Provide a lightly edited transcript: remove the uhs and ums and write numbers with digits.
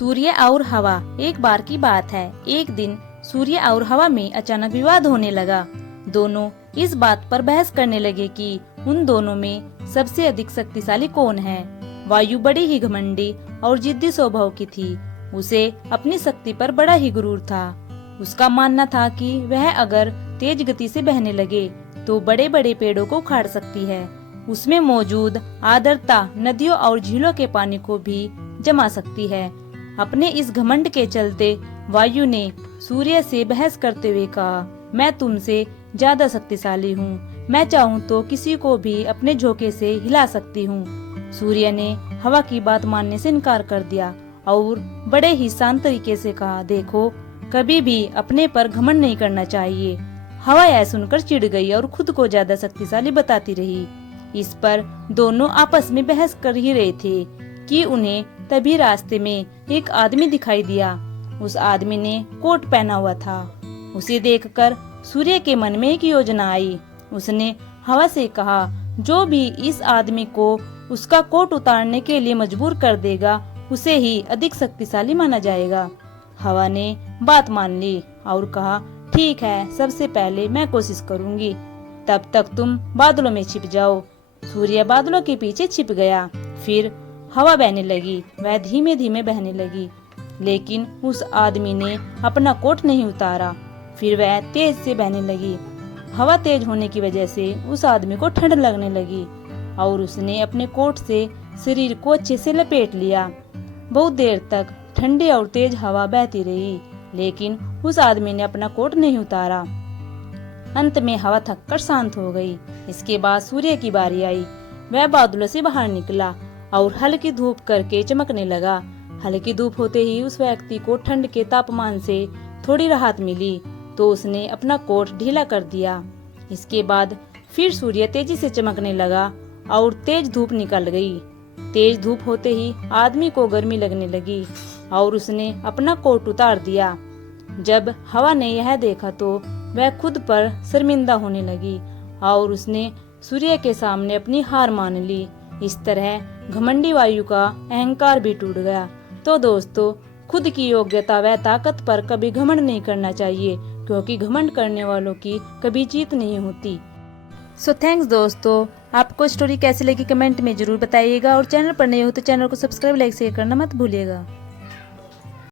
सूर्य और हवा। एक बार की बात है, एक दिन सूर्य और हवा में अचानक विवाद होने लगा। दोनों इस बात पर बहस करने लगे कि उन दोनों में सबसे अधिक शक्तिशाली कौन है। वायु बड़ी ही घमंडी और जिद्दी स्वभाव की थी। उसे अपनी शक्ति पर बड़ा ही गुरूर था। उसका मानना था कि वह अगर तेज गति से बहने लगे तो बड़े बड़े पेड़ों को उखाड़ सकती है। उसमें मौजूद आर्द्रता नदियों और झीलों के पानी को भी जमा सकती है। अपने इस घमंड के चलते वायु ने सूर्य से बहस करते हुए कहा, मैं तुमसे ज्यादा शक्तिशाली हूँ। मैं चाहूँ तो किसी को भी अपने झोंके से हिला सकती हूँ। सूर्य ने हवा की बात मानने से इनकार कर दिया और बड़े ही शांत तरीके से कहा, देखो, कभी भी अपने पर घमंड नहीं करना चाहिए। हवा यह सुनकर चिढ़ गई और खुद को ज्यादा शक्तिशाली बताती रही। इस पर दोनों आपस में बहस कर ही रहे थे कि उन्हें तभी रास्ते में एक आदमी दिखाई दिया। उस आदमी ने कोट पहना हुआ था। उसे देखकर सूर्य के मन में एक योजना आई। उसने हवा से कहा, जो भी इस आदमी को उसका कोट उतारने के लिए मजबूर कर देगा उसे ही अधिक शक्तिशाली माना जाएगा। हवा ने बात मान ली और कहा, ठीक है, सबसे पहले मैं कोशिश करूंगी। तब तक तुम बादलों में छिप जाओ। सूर्य बादलों के पीछे छिप गया। फिर हवा बहने लगी। वह धीमे धीमे बहने लगी, लेकिन उस आदमी ने अपना कोट नहीं उतारा। फिर वह तेज से बहने लगी। हवा तेज होने की वजह से उस आदमी को ठंड लगने लगी और उसने अपने कोट से शरीर को अच्छे से लपेट लिया। बहुत देर तक ठंडी और तेज हवा बहती रही, लेकिन उस आदमी ने अपना कोट नहीं उतारा। अंत में हवा थककर शांत हो गई। इसके बाद सूर्य की बारी आई। वह बादलों से बाहर निकला और हल्की धूप करके चमकने लगा। हल्की धूप होते ही उस व्यक्ति को ठंड के तापमान से थोड़ी राहत मिली, तो उसने अपना कोट ढीला कर दिया। इसके बाद फिर सूर्य तेजी से चमकने लगा और तेज धूप निकल गई। तेज धूप होते ही आदमी को गर्मी लगने लगी और उसने अपना कोट उतार दिया। जब हवा ने यह देखा तो वह खुद पर शर्मिंदा होने लगी और उसने सूर्य के सामने अपनी हार मान ली। इस तरह घमंडी वायु का अहंकार भी टूट गया। तो दोस्तों, खुद की योग्यता व ताकत पर कभी घमंड नहीं करना चाहिए, क्योंकि घमंड करने वालों की कभी जीत नहीं होती। सो थैंक्स दोस्तों। आपको स्टोरी कैसी लगी कमेंट में जरूर बताइएगा और चैनल पर नए हो तो चैनल को सब्सक्राइब लाइक शेयर करना मत भूलिएगा।